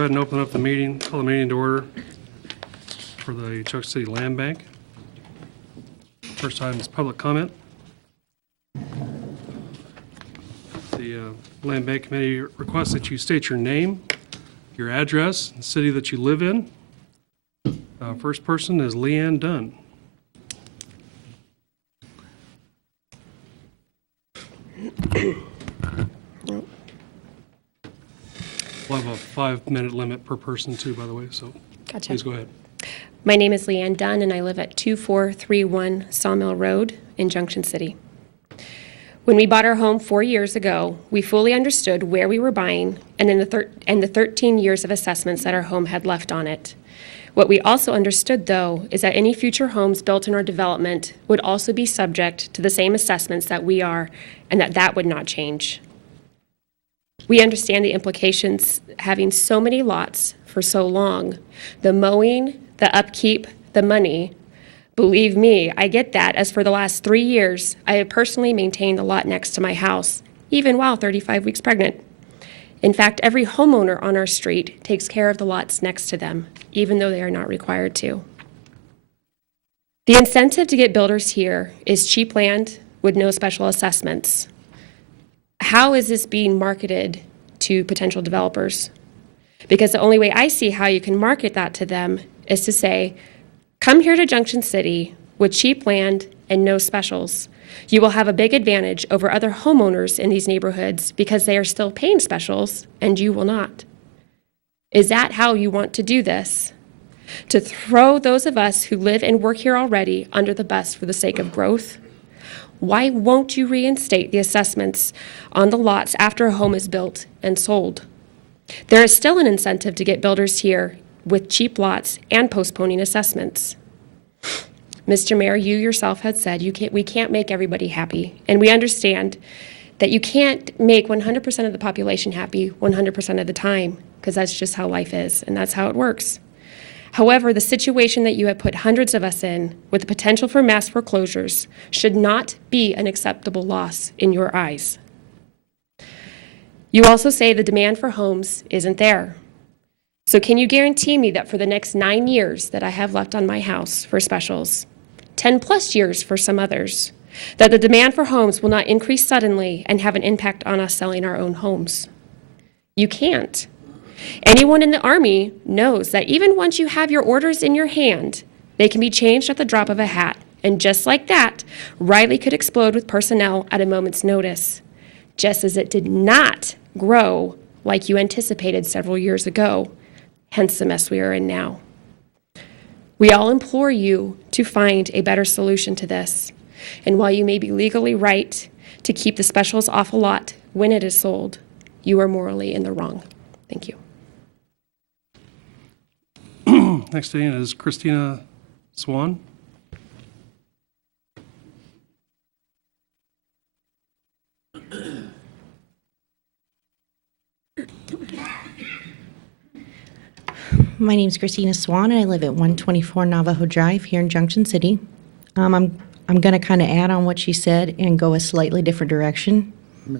go ahead and open up the meeting, call the meeting to order for the Junction City Land Bank. First item is public comment. The Land Bank Committee requests that you state your name, your address, and city that you live in. First person is Leanne Dunn. We'll have a 5-minute limit per person too, by the way, so Gotcha. please go ahead. My name is Leanne Dunn, and I live at 2431 Sawmill Road in Junction City. When we bought our home 4 years ago, we fully understood where we were buying and the 13 years of assessments that our home had left on it. What we also understood, though, is that any future homes built in our development would also be subject to the same assessments that we are, and that would not change. We understand the implications having so many lots for so long. The mowing, the upkeep, the money. Believe me, I get that, as for the last 3 years, I have personally maintained the lot next to my house, even while 35 weeks pregnant. In fact, every homeowner on our street takes care of the lots next to them, even though they are not required to. The incentive to get builders here is cheap land with no special assessments. How is this being marketed to potential developers? Because the only way I see how you can market that to them is to say, come here to Junction City with cheap land and no specials. You will have a big advantage over other homeowners in these neighborhoods because they are still paying specials and you will not. Is that how you want to do this? To throw those of us who live and work here already under the bus for the sake of growth? Why won't you reinstate the assessments on the lots after a home is built and sold? There is still an incentive to get builders here with cheap lots and postponing assessments. Mr. Mayor, you yourself had said we can't make everybody happy, and we understand that you can't make 100% of the population happy 100% of the time, because that's just how life is, and that's how it works. However, the situation that you have put hundreds of us in, with the potential for mass foreclosures, should not be an acceptable loss in your eyes. You also say the demand for homes isn't there. So can you guarantee me that for the next 9 years that I have left on my house for specials, 10 plus years for some others, that the demand for homes will not increase suddenly and have an impact on us selling our own homes? You can't. Anyone in the Army knows that even once you have your orders in your hand, they can be changed at the drop of a hat. And just like that, Riley could explode with personnel at a moment's notice, just as it did not grow like you anticipated several years ago, hence the mess we are in now. We all implore you to find a better solution to this. And while you may be legally right to keep the specials off a lot when it is sold, you are morally in the wrong. Thank you. Next thing is Christina Swan. My name is Christina Swan, and I live at 124 Navajo Drive here in Junction City. I'm going to kind of add on what she said and go a slightly different direction.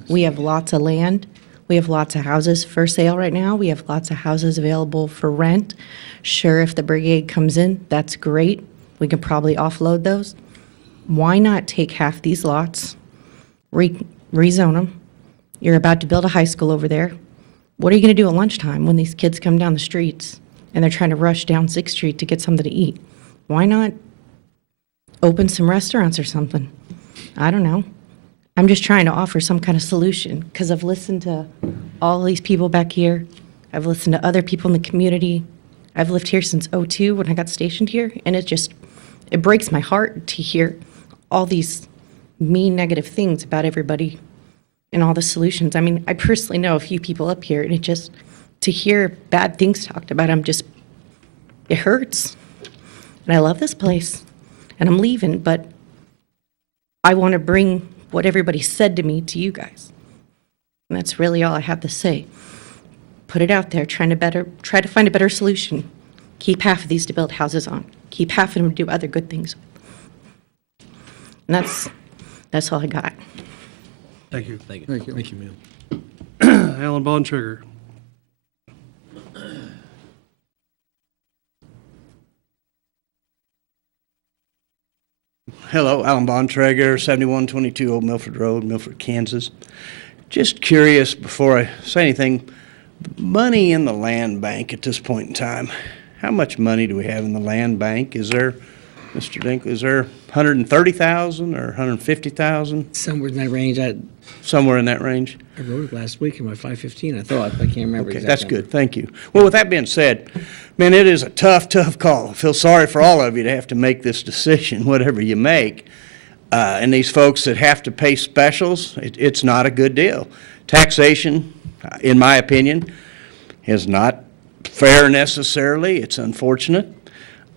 We have lots of land. We have lots of houses for sale right now. We have lots of houses available for rent. Sure, if the brigade comes in, that's great. We can probably offload those. Why not take half these lots, rezone them? You're about to build a high school over there. What are you going to do at lunchtime when these kids come down the streets and they're trying to rush down 6th Street to get something to eat? Why not open some restaurants or something? I don't know. I'm just trying to offer some kind of solution because I've listened to all these people back here. I've listened to other people in the community. I've lived here since '02 when I got stationed here, and it breaks my heart to hear all these mean, negative things about everybody and all the solutions. I mean, I personally know a few people up here, and to hear bad things talked about, it hurts. And I love this place, and I'm leaving, but I want to bring what everybody said to me to you guys. And that's really all I have to say. Put it out there, try to find a better solution. Keep half of these to build houses on. Keep half of them to do other good things. And that's all I got. Thank you. Thank you. Thank you, ma'am. Alan Bontrager. Hello, Alan Bontrager, 7122 Old Milford Road, Milford, Kansas. Just curious, before I say anything, money in the land bank at this point in time, how much money do we have in the land bank? Is there, Mr. Dink, is there 130,000 or 150,000? Somewhere in that range. I Somewhere in that range? wrote it last week in my 515, I thought. I can't remember Okay, exactly. that's good, thank you. Well, with that being said, man, it is a tough, tough call. I feel sorry for all of you to have to make this decision, whatever you make. And these folks that have to pay specials, it's not a good deal. Taxation, in my opinion, is not fair necessarily. It's unfortunate.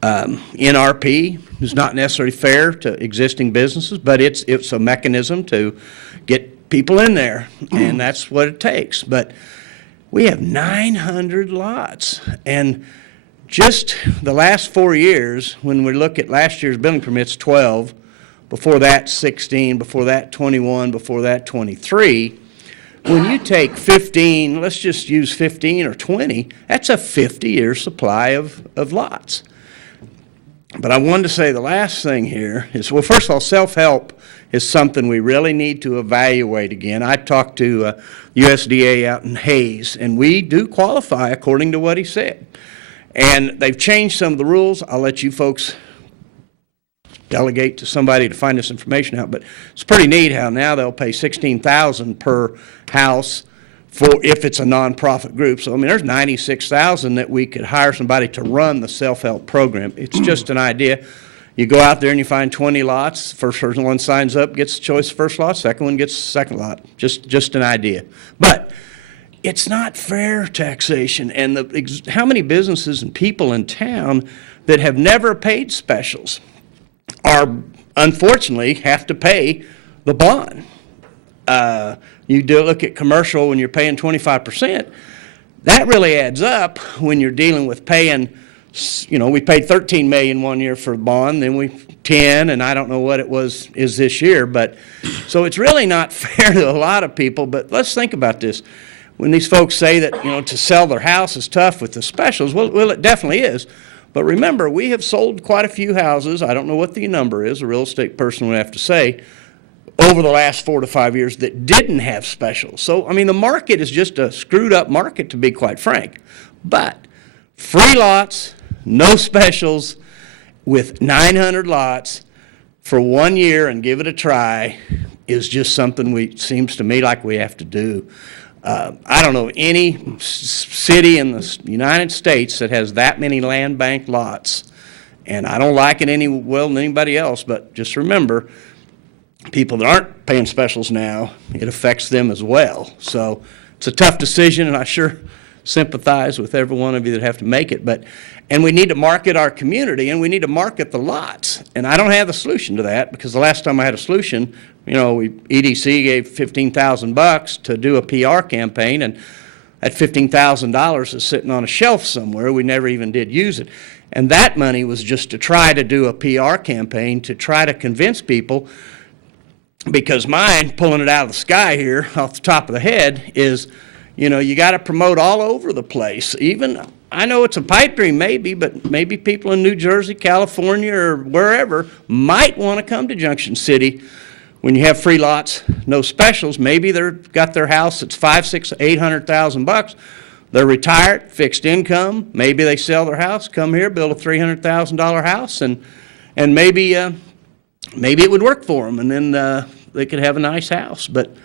NRP is not necessarily fair to existing businesses, but it's a mechanism to get people in there, and that's what it takes. But we have 900 lots, and just the last 4 years, when we look at last year's building permits, 12, before that 16, before that 21, before that 23, when you take 15, let's just use 15 or 20, that's a 50-year supply of lots. But I wanted to say the last thing here is, well, first of all, self-help is something we really need to evaluate again. I talked to USDA out in Hayes, and we do qualify according to what he said. And they've changed some of the rules. I'll let you folks delegate to somebody to find this information out, but it's pretty neat how now they'll pay $16,000 per house for if it's a nonprofit group. So I mean, there's 96,000 that we could hire somebody to run the self-help program. It's just an idea. You go out there and you find 20 lots. First person one signs up gets the choice of first lot. Second one gets the second lot. Just an idea. But it's not fair taxation. And how many businesses and people in town that have never paid specials are unfortunately have to pay the bond. You do look at commercial when you're paying 25%. That really adds up when you're dealing with paying, you know, we paid $13 million one year for a bond, then we 10, and I don't know what it is this year. But so it's really not fair to a lot of people. But let's think about this. When these folks say that, you know, to sell their house is tough with the specials, well, it definitely is. But remember, we have sold quite a few houses. I don't know what the number is. A real estate person would have to say, over the last 4 to 5 years that didn't have specials. So, I mean, the market is just a screwed up market, to be quite frank. But free lots, no specials, with 900 lots for 1 year and give it a try is just something seems to me like we have to do. I don't know any city in the United States that has that many land bank lots. And I don't like it any well than anybody else, but just remember, people that aren't paying specials now, it affects them as well. So it's a tough decision, and I sure sympathize with every one of you that have to make it. And we need to market our community, and we need to market the lots. And I don't have a solution to that, because the last time I had a solution, you know, EDC gave $15,000 to do a PR campaign, and that $15,000 is sitting on a shelf somewhere. We never even did use it. And that money was just to try to do a PR campaign to try to convince people. Because mine, pulling it out of the sky here, off the top of the head, is, you know, you got to promote all over the place. Even, I know it's a pipe dream maybe, but maybe people in New Jersey, California, or wherever might want to come to Junction City. When you have free lots, no specials, maybe they've got their house that's $500,000, $600,000, $800,000. They're retired, fixed income. Maybe they sell their house, come here, build a $300,000 house, and maybe it would work for them, and then they could have a nice house. But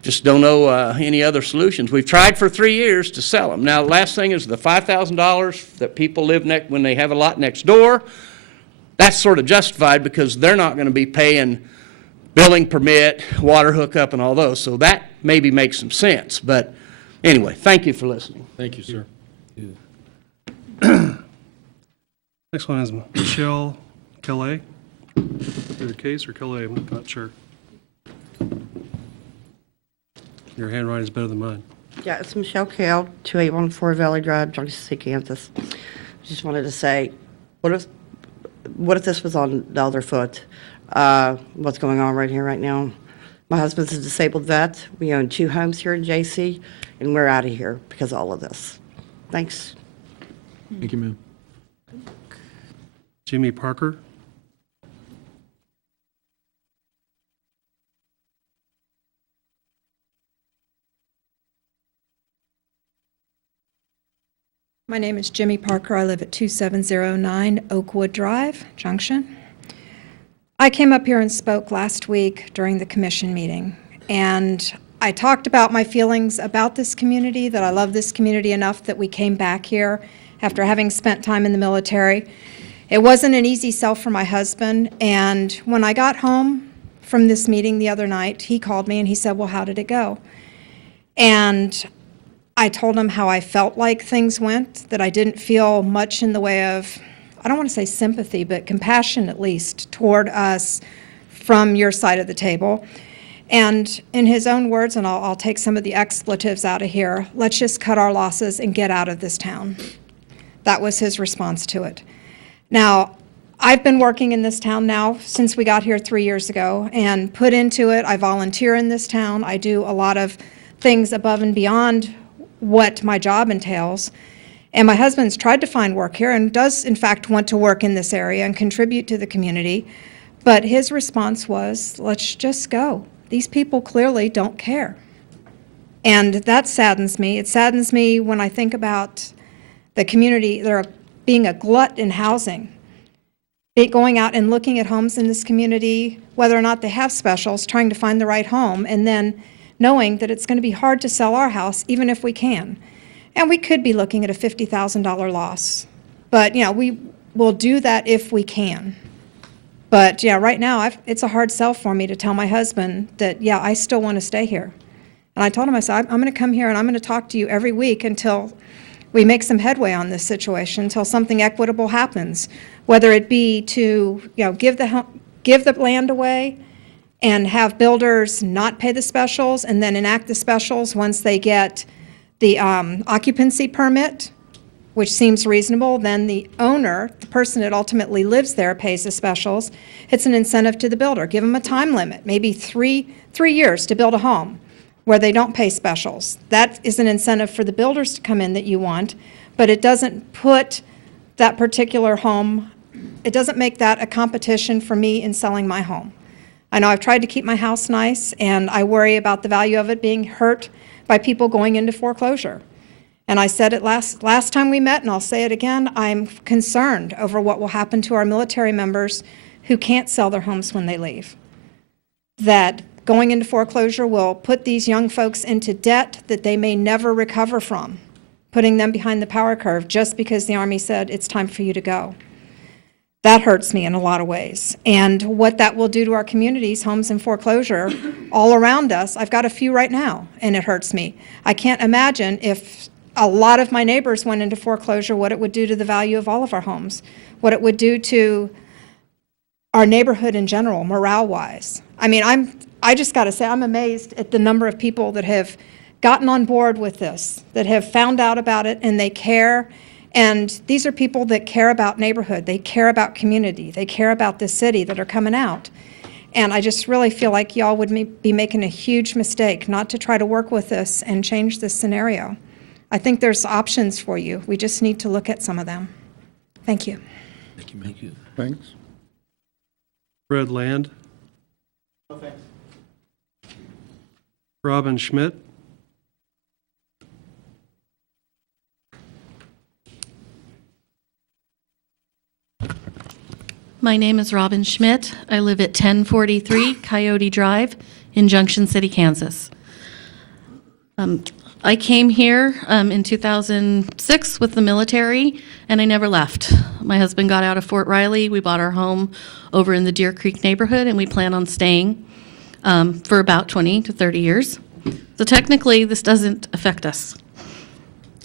just don't know any other solutions. We've tried for 3 years to sell them. Now, the last thing is the $5,000 that people live when they have a lot next door. That's sort of justified because they're not going to be paying building permit, water hookup, and all those. So that maybe makes some sense. But anyway, thank you for listening. Thank you, sir. Next one is Michelle Kelly. Either Case or Kelly, I'm not sure. Your handwriting is better than mine. Yeah, it's Michelle Kale, 2814 Valley Drive, Junction City, Kansas. Just wanted to say, what if this was on the other foot? What's going on right here, right now? My husband's a disabled vet. We own 2 homes here in JC, and we're out of here because of all of this. Thanks. Thank you, ma'am. Jimmy Parker. My name is Jimmy Parker. I live at 2709 Oakwood Drive, Junction. I came up here and spoke last week during the commission meeting, and I talked about my feelings about this community, that I love this community enough that we came back here after having spent time in the military. It wasn't an easy sell for my husband, and when I got home from this meeting the other night, he called me and he said, well, how did it go? And I told him how I felt like things went, that I didn't feel much in the way of, I don't want to say sympathy, but compassion at least toward us from your side of the table. And in his own words, and I'll take some of the expletives out of here, let's just cut our losses and get out of this town. That was his response to it. Now, I've been working in this town now since we got here 3 years ago and put into it. I volunteer in this town. I do a lot of things above and beyond what my job entails. And my husband's tried to find work here and does, in fact, want to work in this area and contribute to the community. But his response was, let's just go. These people clearly don't care. And that saddens me. It saddens me when I think about the community, there being a glut in housing, going out and looking at homes in this community, whether or not they have specials, trying to find the right home, and then knowing that it's going to be hard to sell our house, even if we can. And we could be looking at a $50,000 loss. But, we will do that if we can. But, right now, it's a hard sell for me to tell my husband that, I still want to stay here. And I told him, I said, I'm going to come here and I'm going to talk to you every week until we make some headway on this situation, until something equitable happens, whether it be to, give the land away and have builders not pay the specials and then enact the specials once they get the occupancy permit, which seems reasonable. Then the owner, the person that ultimately lives there, pays the specials. It's an incentive to the builder. Give them a time limit, maybe three years to build a home where they don't pay specials. That is an incentive for the builders to come in that you want, but it doesn't put that particular home, it doesn't make that a competition for me in selling my home. I know I've tried to keep my house nice, and I worry about the value of it being hurt by people going into foreclosure. And I said it last time we met, and I'll say it again, I'm concerned over what will happen to our military members who can't sell their homes when they leave. That going into foreclosure will put these young folks into debt that they may never recover from, putting them behind the power curve just because the Army said it's time for you to go. That hurts me in a lot of ways. And what that will do to our communities, homes in foreclosure, all around us, I've got a few right now, and it hurts me. I can't imagine if a lot of my neighbors went into foreclosure, what it would do to the value of all of our homes, what it would do to our neighborhood in general, morale-wise. I mean, I just got to say, I'm amazed at the number of people that have gotten on board with this, that have found out about it, and they care. And these are people that care about neighborhood, they care about community, they care about the city that are coming out. And I just really feel like y'all would be making a huge mistake not to try to work with this and change this scenario. I think there's options for you. We just need to look at some of them. Thank you. Thank you. Thanks. Fred Land. No, thanks. Robin Schmidt. My name is Robin Schmidt. I live at 1043 Coyote Drive in Junction City, Kansas. I came here in 2006 with the military, and I never left. My husband got out of Fort Riley. We bought our home over in the Deer Creek neighborhood, and we plan on staying for about 20 to 30 years. So technically, this doesn't affect us,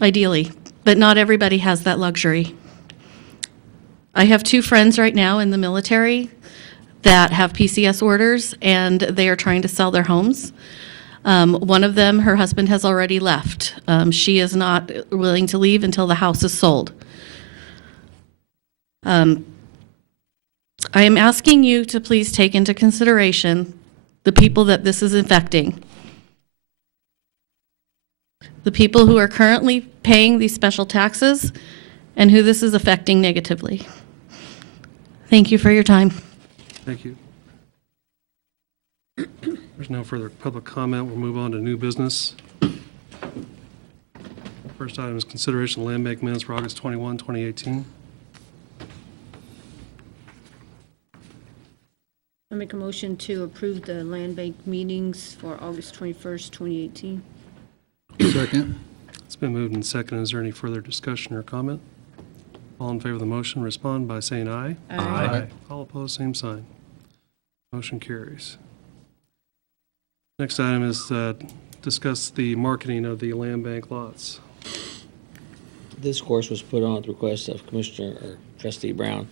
ideally, but not everybody has that luxury. I have two friends right now in the military that have PCS orders, and they are trying to sell their homes. One of them, her husband has already left. She is not willing to leave until the house is sold. I am asking you to please take into consideration the people that this is affecting. The people who are currently paying these special taxes and who this is affecting negatively. Thank you for your time. Thank you. There's no further public comment. We'll move on to new business. First item is consideration of land bank minutes for August 21, 2018. I make a motion to approve the land bank meetings for August 21st, 2018. Second. It's been moved and seconded. Is there any further discussion or comment? All in favor of the motion, respond by saying aye. Aye. All opposed, same sign. Motion carries. Next item is discuss the marketing of the land bank lots. This course was put on at the request of Commissioner or Trustee Brown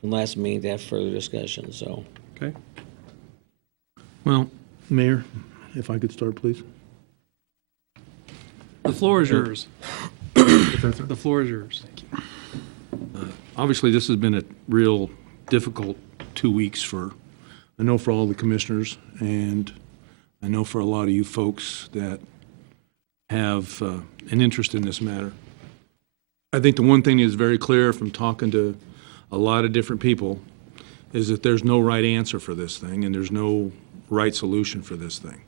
from last meeting to have further discussion, so. Okay? Well, Mayor, if I could start, please. The floor is yours. The floor is yours. Obviously, this has been a real difficult 2 weeks I know for all the commissioners, and I know for a lot of you folks that have an interest in this matter. I think the one thing is very clear from talking to a lot of different people is that there's no right answer for this thing, and there's no right solution for this thing.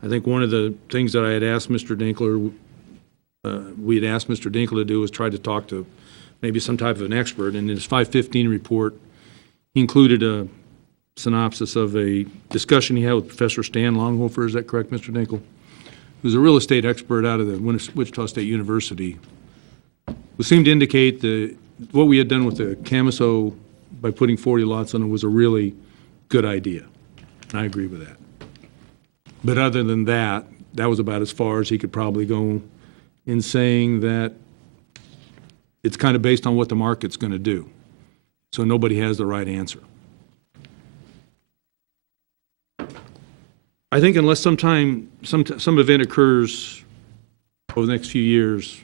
I think one of the things that I had asked Mr. Dinkler, we had asked Mr. Dinkler to do was try to talk to maybe some type of an expert. And in his 515 report, he included a synopsis of a discussion he had with Professor Stan Longhofer. Is that correct, Mr. Dinkle? Who's a real estate expert out of the Wichita State University, who seemed to indicate that what we had done with the Camiso by putting 40 lots on it was a really good idea. And I agree with that. But other than that, that was about as far as he could probably go in saying that it's kind of based on what the market's going to do. So nobody has the right answer. I think unless some event occurs over the next few years,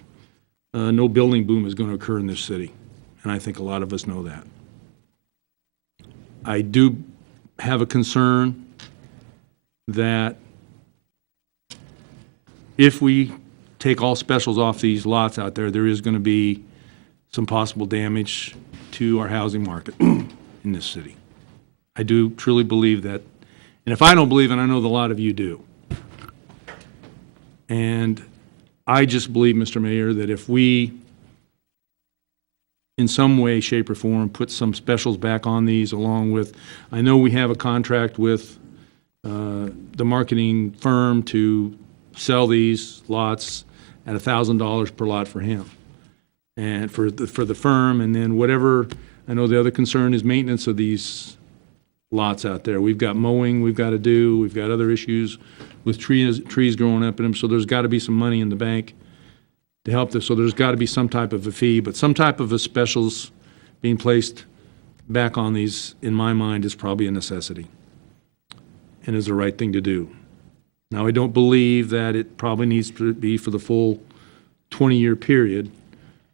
no building boom is going to occur in this city. And I think a lot of us know that. I do have a concern that if we take all specials off these lots out there, there is going to be some possible damage to our housing market in this city. I do truly believe that. And if I don't believe it, I know that a lot of you do. And I just believe, Mr. Mayor, that if we, in some way, shape, or form, put some specials back on these along with, I know we have a contract with the marketing firm to sell these lots at $1,000 per lot for him and for the firm, and then whatever, I know the other concern is maintenance of these lots out there. We've got mowing we've got to do, we've got other issues with trees growing up in them, so there's got to be some money in the bank to help this, so there's got to be some type of a fee, but some type of a specials being placed back on these, in my mind, is probably a necessity and is the right thing to do. Now, I don't believe that it probably needs to be for the full 20-year period.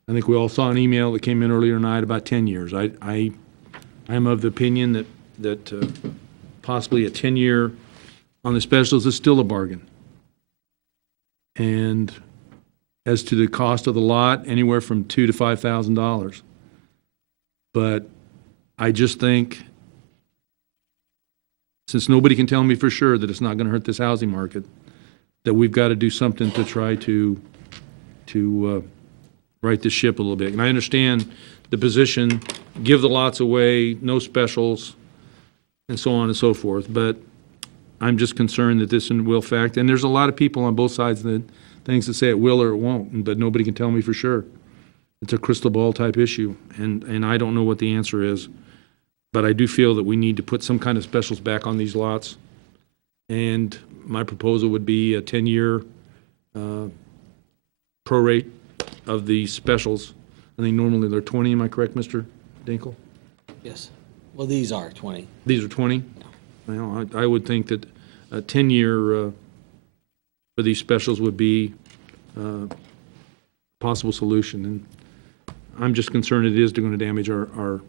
I think we all saw an email that came in earlier tonight about 10 years. I am of the opinion that possibly a 10-year on the specials is still a bargain. And as to the cost of the lot, anywhere from $2,000 to $5,000. But I just think, since nobody can tell me for sure that it's not going to hurt this housing market, that we've got to do something to try to right this ship a little bit. And I understand the position, give the lots away, no specials, and so on and so forth. But I'm just concerned that this will affect, and there's a lot of people on both sides of the things that say it will or it won't, but nobody can tell me for sure. It's a crystal ball type issue, and I don't know what the answer is. But I do feel that we need to put some kind of specials back on these lots. And my proposal would be a 10-year prorate of the specials. I think normally they're 20, am I correct, Mr. Dinkle? Yes. Well, these are 20. These are 20? Well, I would think that a 10-year for these specials would be a possible solution. And I'm just concerned it is going to damage our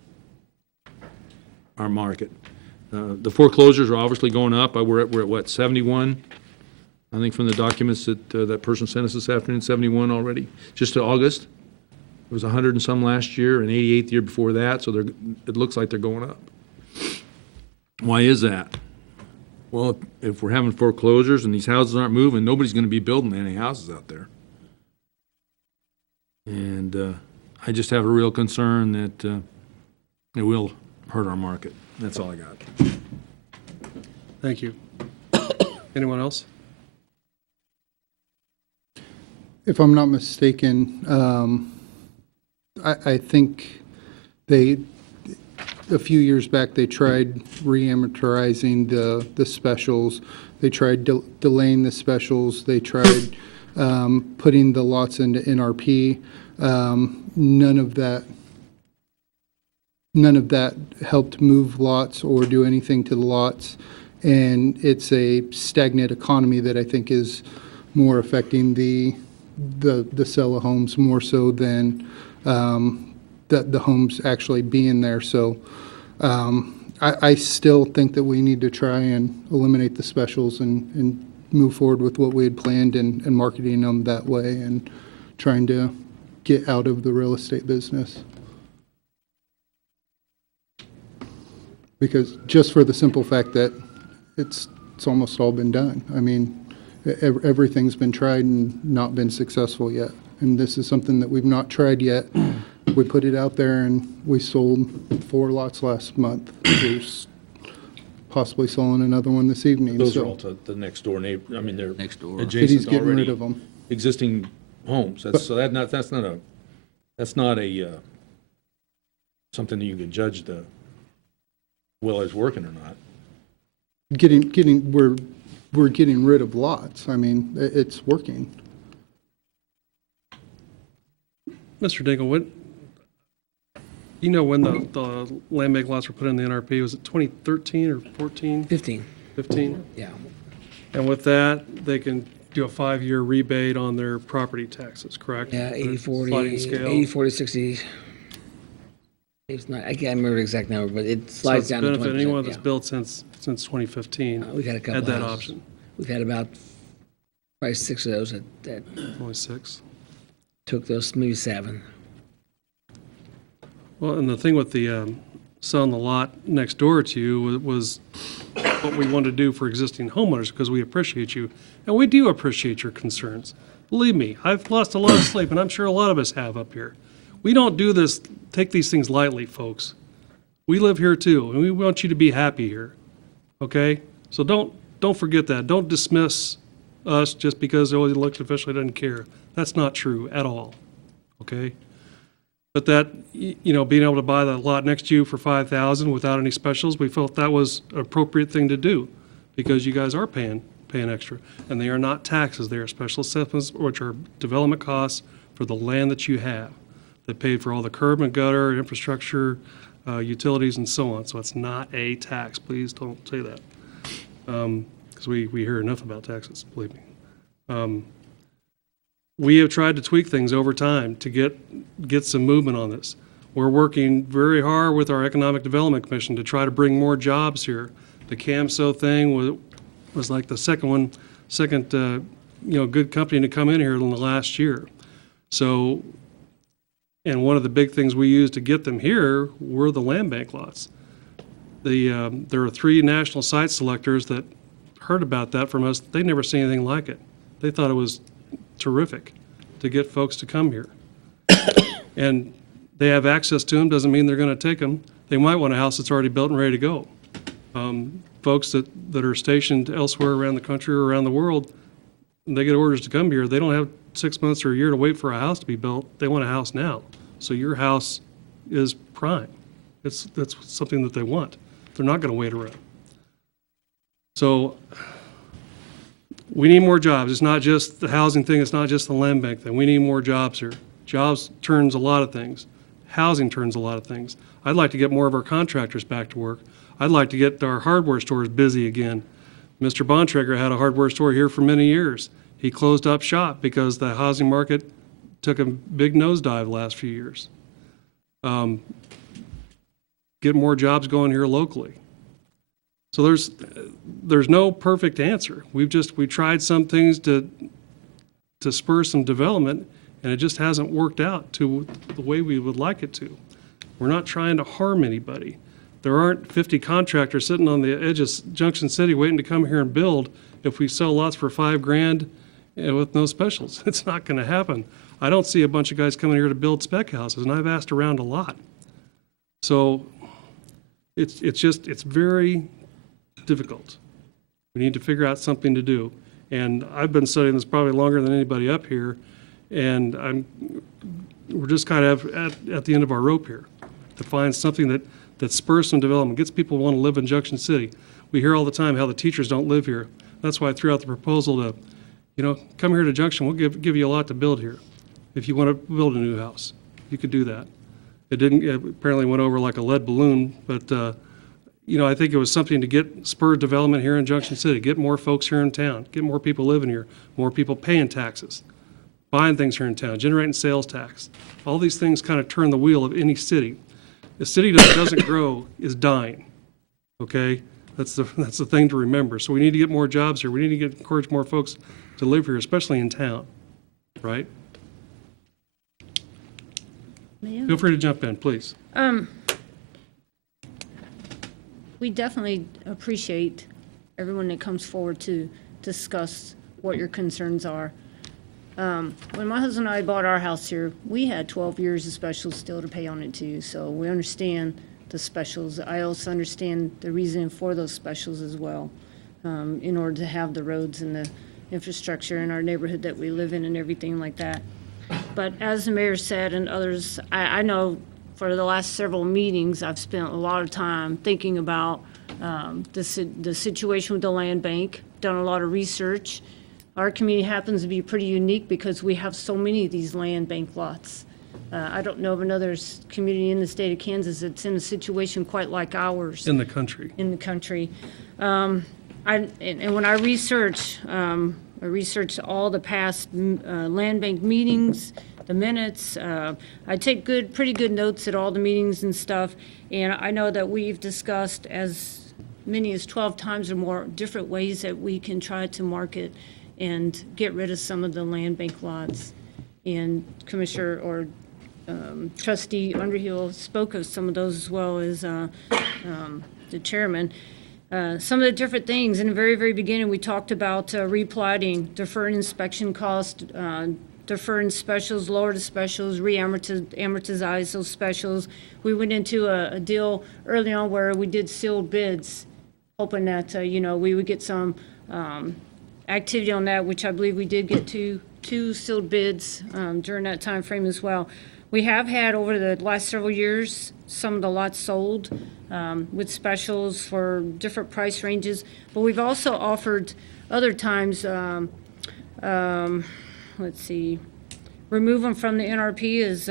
market. The foreclosures are obviously going up. We're at what, 71? I think from the documents that that person sent us this afternoon, 71 already, just to August. It was 100 and some last year and 88 the year before that, so it looks like they're going up. Why is that? Well, if we're having foreclosures and these houses aren't moving, nobody's going to be building any houses out there. And I just have a real concern that it will hurt our market. That's all I got. Thank you. Anyone else? If I'm not mistaken, I think a few years back, they tried re-amortizing the specials. They tried delaying the specials. They tried putting the lots into NRP. None of that helped move lots or do anything to the lots. And it's a stagnant economy that I think is more affecting the sale of homes more so than the homes actually being there. So I still think that we need to try and eliminate the specials and move forward with what we had planned and marketing them that way and trying to get out of the real estate business. Because just for the simple fact that it's almost all been done. I mean, everything's been tried and not been successful yet. And this is something that we've not tried yet. We put it out there and we sold 4 lots last month. There's possibly selling another one this evening. Those so are all to the next door neighbor. I mean, they're Next door. City's adjacent getting rid already of them. existing homes. That's not a something that you can judge the well is working or not. We're getting rid of lots. I mean, it's working. Mr. Dingle, when the land bank lots were put in the NRP, was it 2013 or 14? 15. 15? Yeah. And with that, they can do a 5-year rebate on their property taxes, correct? Yeah, Their 80, 40, sliding scale. 80, 40, 60. It's not, I can't remember the exact number, but it So slides it's down to 20%. benefit anyone that's yeah. built since 2015 We've had a couple had that houses. option. We've had about probably 6 of those that Only 6. took those, maybe 7. Well, and the thing with the selling the lot next door to you was what we want to do for existing homeowners, because we appreciate you, and we do appreciate your concerns. Believe me, I've lost a lot of sleep, and I'm sure a lot of us have up here. We don't do this, take these things lightly, folks. We live here too, and we want you to be happy here, okay? So don't forget that. Don't dismiss us just because the elected official doesn't care. That's not true at all, okay? But that, being able to buy the lot next to you for $5,000 without any specials, we felt that was an appropriate thing to do, because you guys are paying extra, and they are not taxes. They are special assessments, which are development costs for the land that you have. They paid for all the curb and gutter, infrastructure, utilities, and so on. So it's not a tax. Please don't say that, because we hear enough about taxes, believe me. We have tried to tweak things over time to get some movement on this. We're working very hard with our Economic Development Commission to try to bring more jobs here. The CAMSO thing was like the second good company to come in here in the last year. So, and one of the big things we used to get them here were the land bank lots. There are 3 national site selectors that heard about that from us. They never seen anything like it. They thought it was terrific to get folks to come here. And they have access to them, doesn't mean they're going to take them. They might want a house that's already built and ready to go. Folks that are stationed elsewhere around the country or around the world, they get orders to come here. They don't have 6 months or a year to wait for a house to be built. They want a house now. So your house is prime. That's something that they want. They're not going to wait around. So we need more jobs. It's not just the housing thing. It's not just the land bank thing. We need more jobs here. Jobs turns a lot of things. Housing turns a lot of things. I'd like to get more of our contractors back to work. I'd like to get our hardware stores busy again. Mr. Bontrager had a hardware store here for many years. He closed up shop because the housing market took a big nosedive the last few years. Get more jobs going here locally. So there's no perfect answer. We tried some things to spur some development, and it just hasn't worked out to the way we would like it to. We're not trying to harm anybody. There aren't 50 contractors sitting on the edge of Junction City waiting to come here and build if we sell lots for $5,000 with no specials. It's not going to happen. I don't see a bunch of guys coming here to build spec houses, and I've asked around a lot. So it's very difficult. We need to figure out something to do. And I've been studying this probably longer than anybody up here, and we're just kind of at the end of our rope here to find something that spurs some development, gets people to want to live in Junction City. We hear all the time how the teachers don't live here. That's why I threw out the proposal to, come here to Junction, we'll give you a lot to build here. If you want to build a new house, you could do that. It apparently went over like a lead balloon, but, I think it was something to get spur development here in Junction City, get more folks here in town, get more people living here, more people paying taxes, buying things here in town, generating sales tax. All these things kind of turn the wheel of any city. A city that doesn't grow is dying, okay? That's the thing to remember. So we need to get more jobs here. We need to encourage more folks to live here, especially in town, right? Ma'am? Feel free to jump in, please. We definitely appreciate everyone that comes forward to discuss what your concerns are. When my husband and I bought our house here, we had 12 years of specials still to pay on it too, so we understand the specials. I also understand the reason for those specials as well, in order to have the roads and the infrastructure in our neighborhood that we live in and everything like that. But as the mayor said and others, I know for the last several meetings, I've spent a lot of time thinking about the situation with the land bank, done a lot of research. Our community happens to be pretty unique because we have so many of these land bank lots. I don't know of another community in the state of Kansas that's in a situation quite like ours. In the country. In the country. And when I researched all the past land bank meetings, the minutes. I take pretty good notes at all the meetings and stuff, and I know that we've discussed as many as 12 times or more different ways that we can try to market and get rid of some of the land bank lots. And Commissioner or Trustee Underhill spoke of some of those as well as the chairman. Some of the different things, in the very, very beginning, we talked about replating, deferring inspection costs, deferring specials, lower the specials, amortize those specials. We went into a deal early on where we did sealed bids, hoping that, we would get some activity on that, which I believe we did get two sealed bids during that time frame as well. We have had over the last several years some of the lots sold with specials for different price ranges, but we've also offered other times, let's see, remove them from the NRP as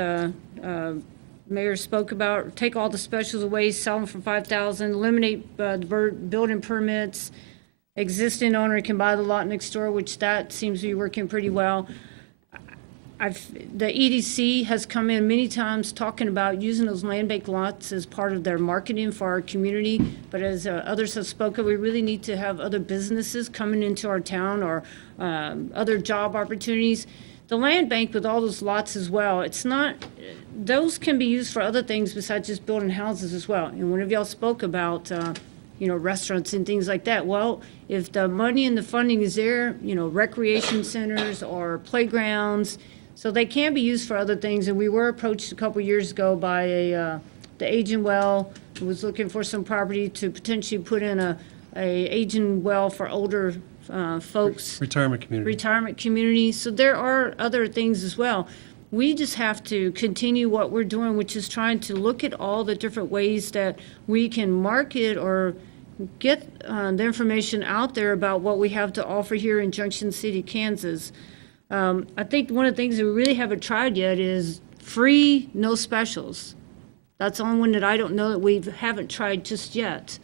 Mayor spoke about, take all the specials away, sell them for $5,000, eliminate the building permits. Existing owner can buy the lot next door, which that seems to be working pretty well. The EDC has come in many times talking about using those land bank lots as part of their marketing for our community. But as others have spoken, we really need to have other businesses coming into our town or other job opportunities. The land bank with all those lots as well, it's not, those can be used for other things besides just building houses as well. And one of y'all spoke about, restaurants and things like that. Well, if the money and the funding is there, recreation centers or playgrounds, so they can be used for other things. And we were approached a couple years ago by the Aging Well, who was looking for some property to potentially put in a aging well for older folks. Retirement community. So there are other things as well. We just have to continue what we're doing, which is trying to look at all the different ways that we can market or get the information out there about what we have to offer here in Junction City, Kansas. I think one of the things that we really haven't tried yet is free, no specials. That's the only one that I don't know that we haven't tried just yet.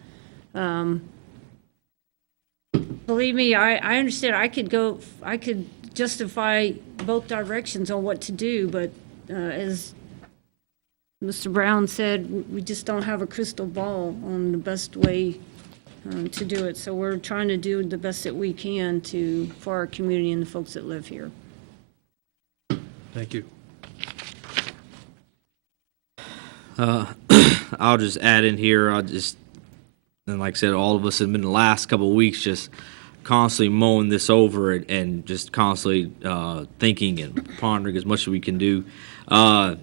Believe me, I understand. I could justify both directions on what to do, but as Mr. Brown said, we just don't have a crystal ball on the best way to do it. So we're trying to do the best that we can for our community and the folks that live here. Thank you. I'll just add in here, and like I said, all of us have been the last couple of weeks just constantly mowing this over and just constantly thinking and pondering as much as we can do. I'll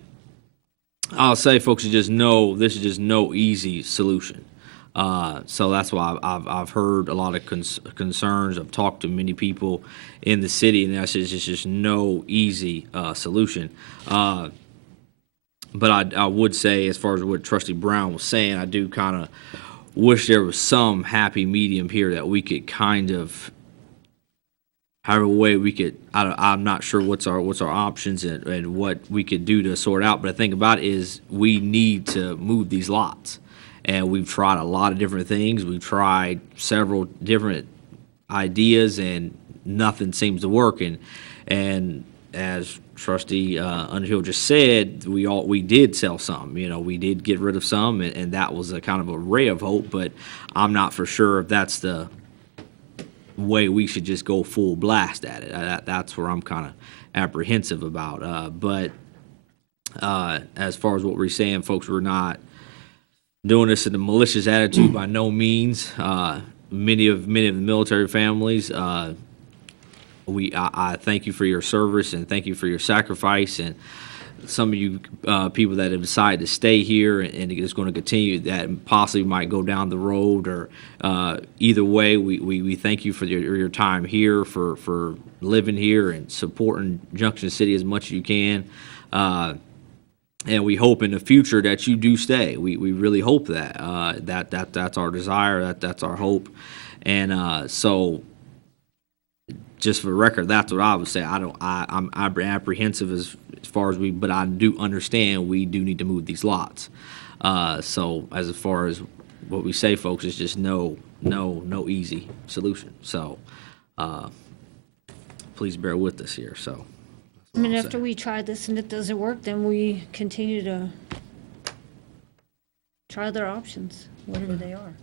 say, folks, you just know this is just no easy solution. So that's why I've heard a lot of concerns. I've talked to many people in the city, and that's just no easy solution. But I would say, as far as what Trustee Brown was saying, I do kind of wish there was some happy medium here that we could kind of have a way we could. I'm not sure what's our options and what we could do to sort out. But the thing about it is we need to move these lots. And we've tried a lot of different things. We've tried several different ideas, and nothing seems to work. And as Trustee Underhill just said, we did sell some. You know, we did get rid of some, and that was a kind of a ray of hope. But I'm not for sure if that's the way we should just go full blast at it. That's where I'm kind of apprehensive about. But as far as what we're saying, folks, we're not doing this in a malicious attitude by no means. Many of the military families, I thank you for your service and thank you for your sacrifice, and some of you people that have decided to stay here and is going to continue that possibly might go down the road, or either way, we thank you for your time here, for living here and supporting Junction City as much as you can. And we hope in the future that you do stay. We really hope that. That's our desire. That's our hope. And so, just for the record, that's what I would say. I'm apprehensive as far as but I do understand we do need to move these lots. So as far as what we say, folks, it's just no easy solution. So please bear with us here. So. I mean, after we try this and it doesn't work, then we continue to try other options, whatever they are.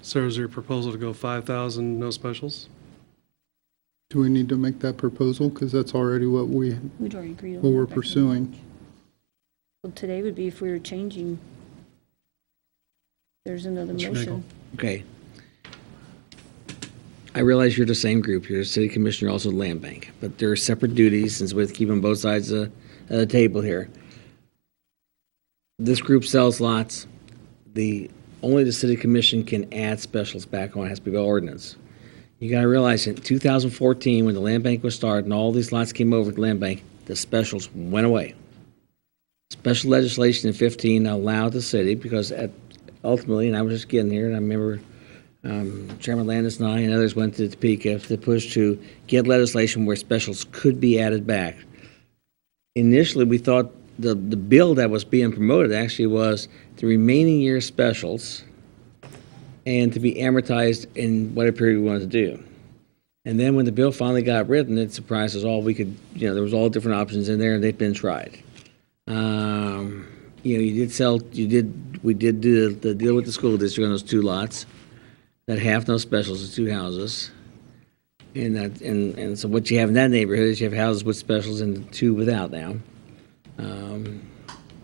So is your proposal to go 5,000, no specials? Do we need to make that proposal? Because that's already what We'd already agreed on we're that back in pursuing. March. Well, today would be if we were changing. There's another Mr. motion. Nagel. Okay. I realize you're the same group. You're the city commissioner, also the land bank, but there are separate duties, since we're keeping both sides of the table here. This group sells lots. Only the city commission can add specials back on. It has to be by ordinance. You got to realize in 2014, when the land bank was started and all these lots came over to the land bank, the specials went away. Special legislation in 15 allowed the city, because ultimately, and I was just getting here, and I remember Chairman Landis and I and others went to Topeka to push to get legislation where specials could be added back. Initially, we thought the bill that was being promoted actually was the remaining year specials and to be amortized in whatever period we wanted to do. And then when the bill finally got written, it surprised us all. We could, there was all different options in there, and they've been tried. We did do the deal with the school district on those two lots that have no specials, the two houses. And so what you have in that neighborhood is you have houses with specials and two without now.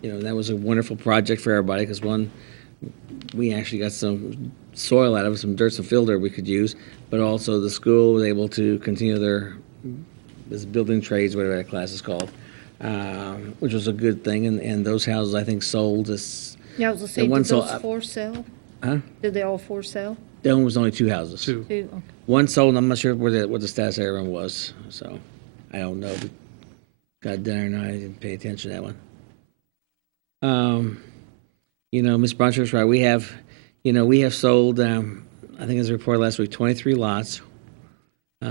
That was a wonderful project for everybody, because one, we actually got some soil out of it, some dirt, some fill dirt we could use, but also the school was able to continue this building trades, whatever that class is called, which was a good thing. And those houses, I think, sold this. Yeah, I was going to say, did those for sale? Huh? Did they all for sale? That one was only two houses. Two. Okay. One sold, and I'm not sure what the status of everyone was, so I don't know. But got done or not, I didn't pay attention to that one. Ms. Broncher's right. We have sold, I think as a report last week, 23 lots. 4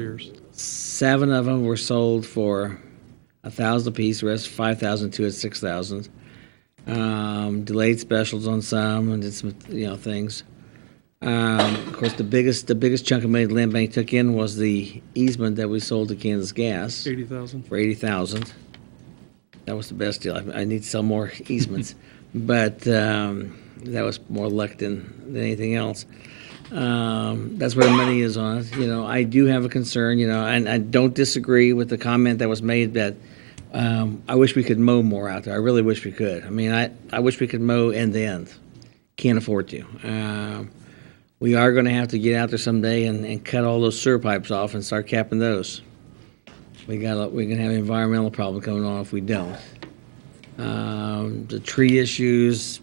years. 7 of them were sold for $1,000 apiece. The rest, $5,000, 2 at $6,000. Delayed specials on some, and did some, things. Of course, the biggest chunk of money the land bank took in was the easement that we sold to Kansas Gas 80,000. for $80,000. That was the best deal. I need to sell more easements, but that was more luck than anything else. That's where the money is on it. I do have a concern. And I don't disagree with the comment that was made that I wish we could mow more out there. I really wish we could. I mean, I wish we could mow end to end. Can't afford to. We are going to have to get out there someday and cut all those sewer pipes off and start capping those. We're going to have an environmental problem coming on if we don't. The tree issues,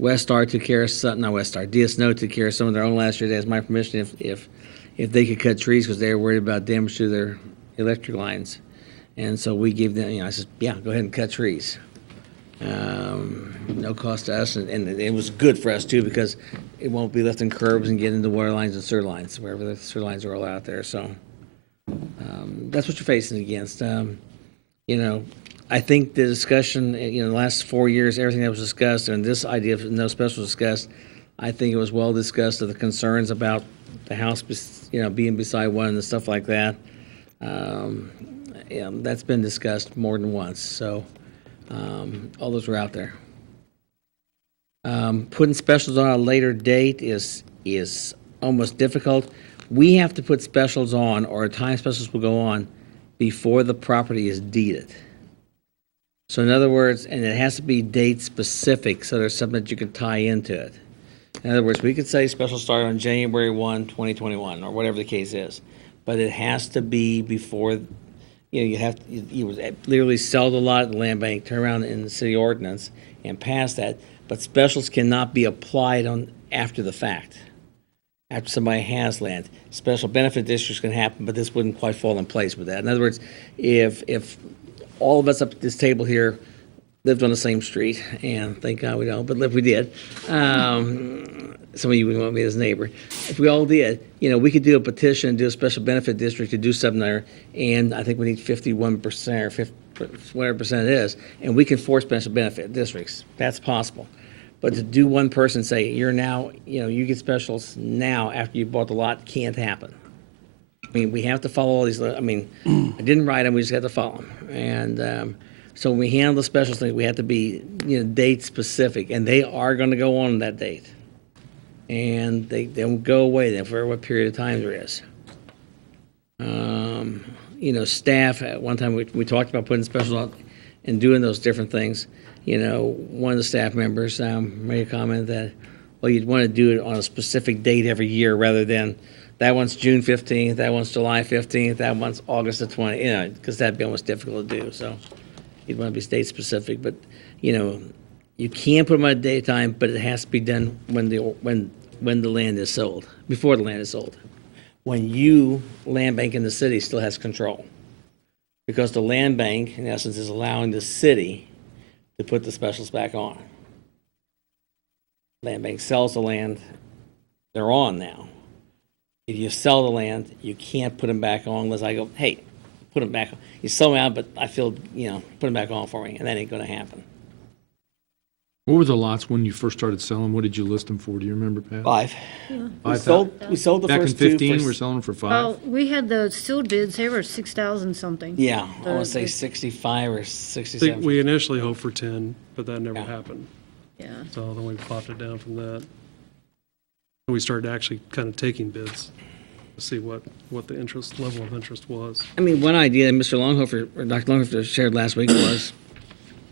Westar took care of some, not Westar, DSNO took care of some of their own last year. They asked my permission if they could cut trees because they were worried about damage to their electric lines. And so we gave them, I said, yeah, go ahead and cut trees. No cost to us, and it was good for us too because it won't be lifting curbs and getting into water lines and sewer lines, wherever the sewer lines are all out there. So that's what you're facing against. I think the discussion, the last 4 years, everything that was discussed, and this idea of no special was discussed, I think it was well discussed of the concerns about the house, being beside one and the stuff like that. That's been discussed more than once. So all those were out there. Putting specials on a later date is almost difficult. We have to put specials on, or time specials will go on, before the property is deeded. So in other words, and it has to be date specific, so there's something that you can tie into it. In other words, we could say special start on January 1, 2021, or whatever the case is, but it has to be before, you would literally sell the lot at the land bank, turn around in the city ordinance and pass that, but specials cannot be applied on after the fact, after somebody has land. Special benefit districts can happen, but this wouldn't quite fall in place with that. In other words, if all of us up at this table here lived on the same street, and thank God we don't, but if we did, some of you would want me as a neighbor. If we all did, we could do a petition, do a special benefit district to do something there, and I think we need 51% or 50, whatever percent it is, and we can force special benefit districts. That's possible. But to do one person say, you're now, you get specials now after you bought the lot, can't happen. I mean, we have to follow all these, I didn't write them, we just have to follow them. And so when we handle the special things, we have to be, date specific, and they are going to go on that date. And they don't go away then for what period of time there is. Staff, at one time we talked about putting specials on and doing those different things. One of the staff members made a comment that, well, you'd want to do it on a specific date every year rather than that one's June 15th, that one's July 15th, that one's August the 20th, because that'd be almost difficult to do. So you'd want to be state specific, but you can put them on a daytime, but it has to be done when the land is sold, before the land is sold. When you, land bank in the city, still has control. Because the land bank, in essence, is allowing the city to put the specials back on. Land bank sells the land, they're on now. If you sell the land, you can't put them back on unless I go, hey, put them back on. You sell them out, but I feel, put them back on for me, and that ain't going to happen. What were the lots when you first started selling? What did you list them for? Do you remember, Pat? 5. $5,000. We sold the Back in first two. 15, we're selling them for 5? Well, we had the sealed bids, they were 6,000 something. Yeah, I want to say The- 65 or I 67. think we initially hoped for 10, but that never happened. Yeah. So then we popped it down from that. And we started actually kind of taking bids to see what the level of interest was. One idea that Mr. Longhofer, or Dr. Longhofer shared last week was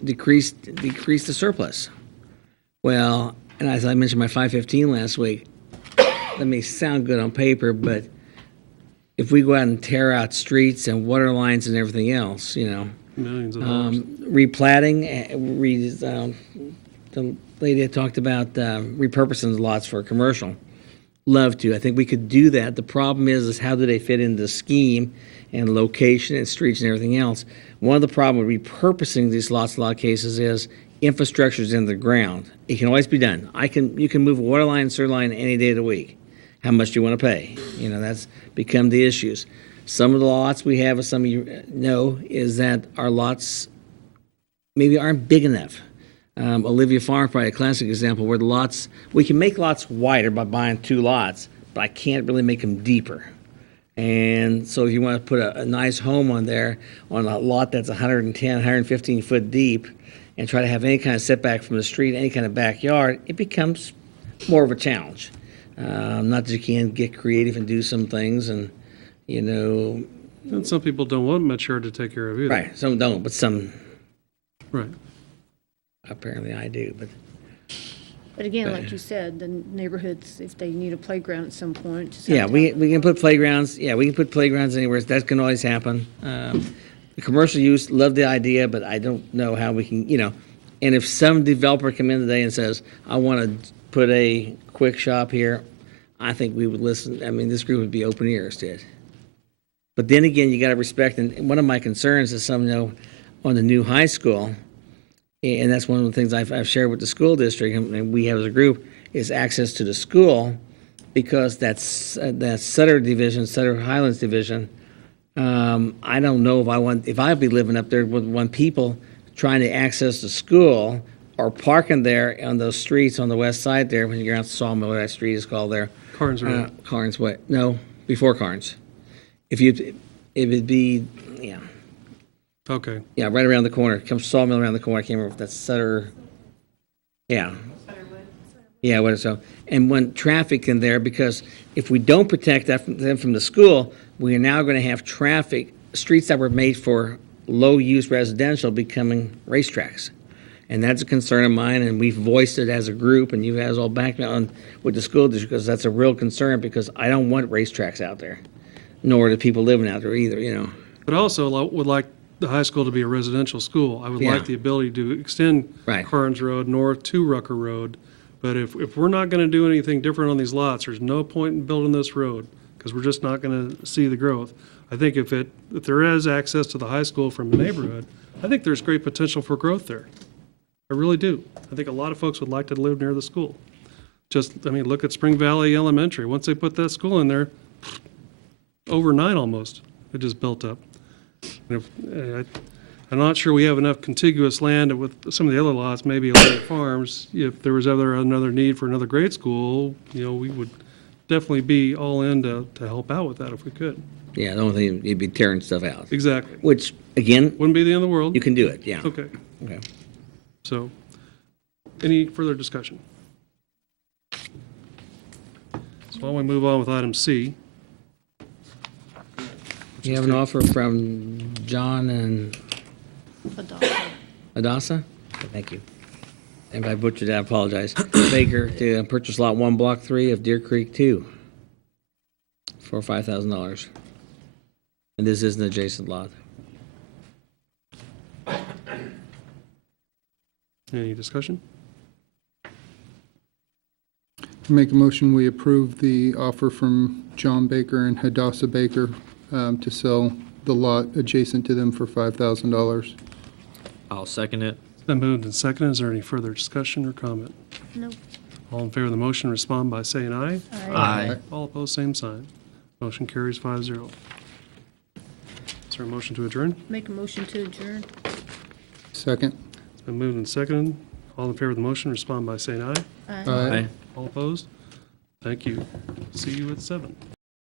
decrease the surplus. Well, and as I mentioned my 515 last week, that may sound good on paper, but if we go out and tear out streets and water lines and everything else, Millions of dollars. replatting, the lady had talked about repurposing the lots for commercial. Love to. I think we could do that. The problem is how do they fit into the scheme and location and streets and everything else? One of the problems with repurposing these lots in a lot of cases is infrastructure is in the ground. It can always be done. You can move a water line, sewer line any day of the week. How much do you want to pay? That's become the issues. Some of the lots we have, as some of you know, is that our lots maybe aren't big enough. Olivia Farm, probably a classic example, where the lots, we can make lots wider by buying 2 lots, but I can't really make them deeper. And so if you want to put a nice home on there, on a lot that's 110, 115 foot deep, and try to have any kind of setback from the street, any kind of backyard, it becomes more of a challenge. Not that you can't get creative and do some things, and, And some people don't want much yard to take care of either. Right, some don't, but some Right. apparently I do. But But again, like you said, the neighborhoods, if they need a playground at some point. just Yeah, have to we have- can put playgrounds, we can put playgrounds anywhere, that can always happen. The commercial use, love the idea, but I don't know how we can, and if some developer come in today and says, I want to put a quick shop here, I think we would listen, this group would be open ears to it. But then again, you got to respect, and one of my concerns is some on the new high school, and that's one of the things I've shared with the school district, and we have as a group, is access to the school, because that Sutter Division, Sutter Highlands Division, I don't know if I'd be living up there with one people trying to access the school or parking there on those streets on the west side there, when you're out the Sawmill, that street is called there. Carnes Road. Carnes, what? No, before Carnes. It would be, Okay. yeah, right around the corner. Comes Sawmill around the corner. I can't remember if that's Sutter. Yeah. Yeah, what so? And when traffic in there, because if we don't protect them from the school, we are now going to have streets that were made for low-use residential becoming racetracks. And that's a concern of mine, and we've voiced it as a group, and you guys all backed me on with the school district, because that's a real concern, because I don't want racetracks out there, nor do people living out there either, But also would like the high school to be a residential school. I would Yeah. like the ability to extend Right. Carnes Road north to Rucker Road. But if we're not going to do anything different on these lots, there's no point in building this road, because we're just not going to see the growth. I think if there is access to the high school from the neighborhood, I think there's great potential for growth there. I really do. I think a lot of folks would like to live near the school. Look at Spring Valley Elementary. Once they put that school in there, overnight almost, it just built up. I'm not sure we have enough contiguous land with some of the other lots, maybe Atlantic Farms. If there was another need for another grade school, we would definitely be all in to help out with that if we could. Yeah, the only thing, you'd be tearing stuff out. Exactly. Which, again, Wouldn't be the end of the world. you can do it, yeah. Okay. Okay. So, any further discussion? So why don't we move on with item C? You have an offer from John and Adasa? Thank you. If I butchered that, I apologize. Baker to purchase lot 1, block 3 of Deer Creek 2 for $5,000. And this is an adjacent lot. Any discussion? Make a motion, we approve the offer from John Baker and Hadassah Baker to sell the lot adjacent to them for $5,000. I'll second it. It's been moved and seconded. Is there any further discussion or comment? No. All in favor of the motion, respond by saying aye. Aye. All opposed, same sign. Motion carries 5-0. Is there a motion to adjourn? Make a motion to adjourn. Second. It's been moved and seconded. All in favor of the motion, respond by saying aye. Aye. All opposed? Thank you. See you at 7.